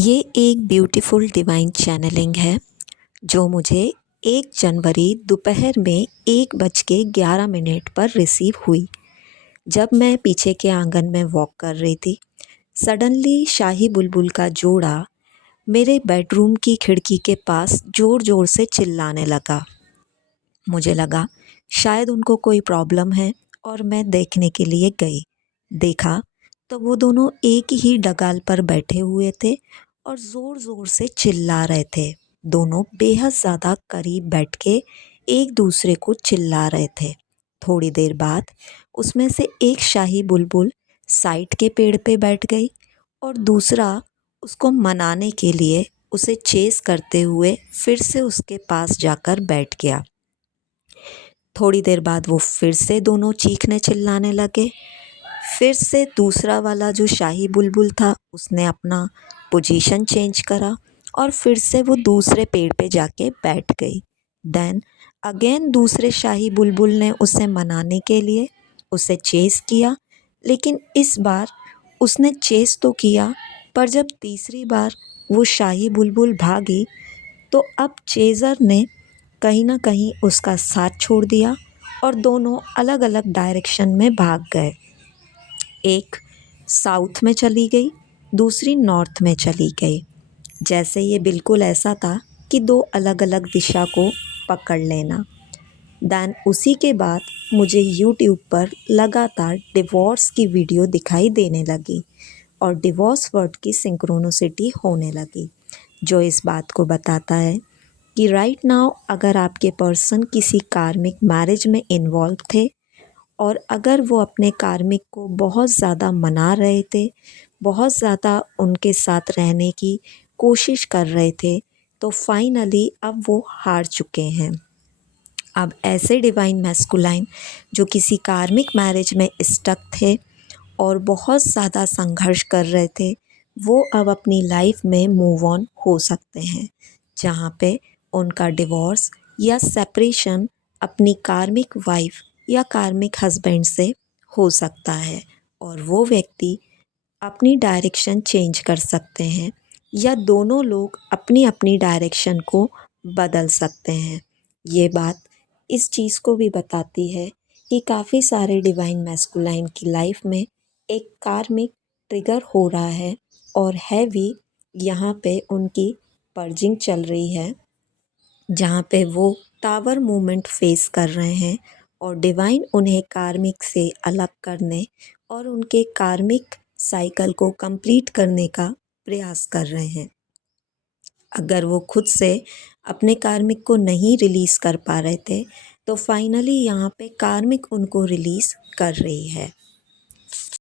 ये एक beautiful divine channelling है जो मुझे 1 जनवरी दोपहर में 1:11 पर रिसीव हुई। जब मैं पीछे के आंगन में वॉक कर रही थी, सडनली शाही बुलबुल का जोड़ा मेरे बेडरूम की खिड़की के पास ज़ोर-ज़ोर से चिल्लाने लगा। मुझे लगा शायद उनको कोई प्रॉब्लम है और मैं देखने के लिए गई। देखा तो वो दोनों एक ही डगाल पर बैठे हुए थे और ज़ोर-ज़ोर से चिल्ला रहे थे। दोनों बेहद ज़्यादा करीब बैठ के एक दूसरे को चिल्ला रहे थे। थोड़ी देर बाद उसमें से एक शाही बुलबुल साइड के पेड़ पे बैठ गई और दूसरा उसको मनाने के लिए उसे चेस करते हुए फिर से उसके पास जाकर बैठ गया। थोड़ी देर बाद वो फिर से दोनों चीखने चिल्लाने लगे। फिर से दूसरा वाला जो शाही बुलबुल था उसने अपना पोजीशन चेंज करा और फिर से वो दूसरे पेड़ पे जाके बैठ गई। देन अगेन दूसरे शाही बुलबुल ने उसे मनाने के लिए उसे चेस किया, लेकिन इस बार उसने चेस तो किया, पर जब तीसरी बार वो शाही बुलबुल भागी तो अब चेज़र ने कहीं ना कहीं उसका साथ छोड़ दिया और दोनों अलग अलग डायरेक्शन में भाग गए। एक साउथ में चली गई, दूसरी नॉर्थ में चली गई। जैसे ये बिल्कुल ऐसा था कि दो अलग अलग दिशा को पकड़ लेना। देन उसी के बाद मुझे यूट्यूब पर लगातार डिवोर्स की वीडियो दिखाई देने लगी और डिवोर्स वर्ड की सिंक्रोनिसिटी होने लगी, जो इस बात को बताता है कि राइट नाउ अगर आपके पर्सन किसी कार्मिक मैरिज में इन्वॉल्व थे और अगर वो अपने कार्मिक को बहुत ज़्यादा मना रहे थे, बहुत ज़्यादा उनके साथ रहने की कोशिश कर रहे थे, तो फाइनली अब वो हार चुके हैं। अब ऐसे डिवाइन मैस्कुलाइन जो किसी कार्मिक मैरिज में स्टक थे और बहुत ज़्यादा संघर्ष कर रहे थे, वो अब अपनी लाइफ में मूव ऑन हो सकते हैं, जहाँ पे उनका डिवोर्स या सेपरेशन अपनी कार्मिक वाइफ या कार्मिक हस्बैंड से हो सकता है और वो व्यक्ति अपनी डायरेक्शन चेंज कर सकते हैं या दोनों लोग अपनी अपनी डायरेक्शन को बदल सकते हैं। ये बात इस चीज़ को भी बताती है कि काफ़ी सारे डिवाइन मैस्कुलाइन की लाइफ में एक कार्मिक ट्रिगर हो रहा है और है भी। यहाँ पे उनकी पर्जिंग चल रही है, जहाँ पे वो टावर मूवमेंट फेस कर रहे हैं और डिवाइन उन्हें कार्मिक से अलग करने और उनके कार्मिक साइकिल को कंप्लीट करने का प्रयास कर रहे हैं। अगर वो खुद से अपने कार्मिक को नहीं रिलीज़ कर पा रहे थे, तो फाइनली यहाँ पे कार्मिक उनको रिलीज़ कर रही है।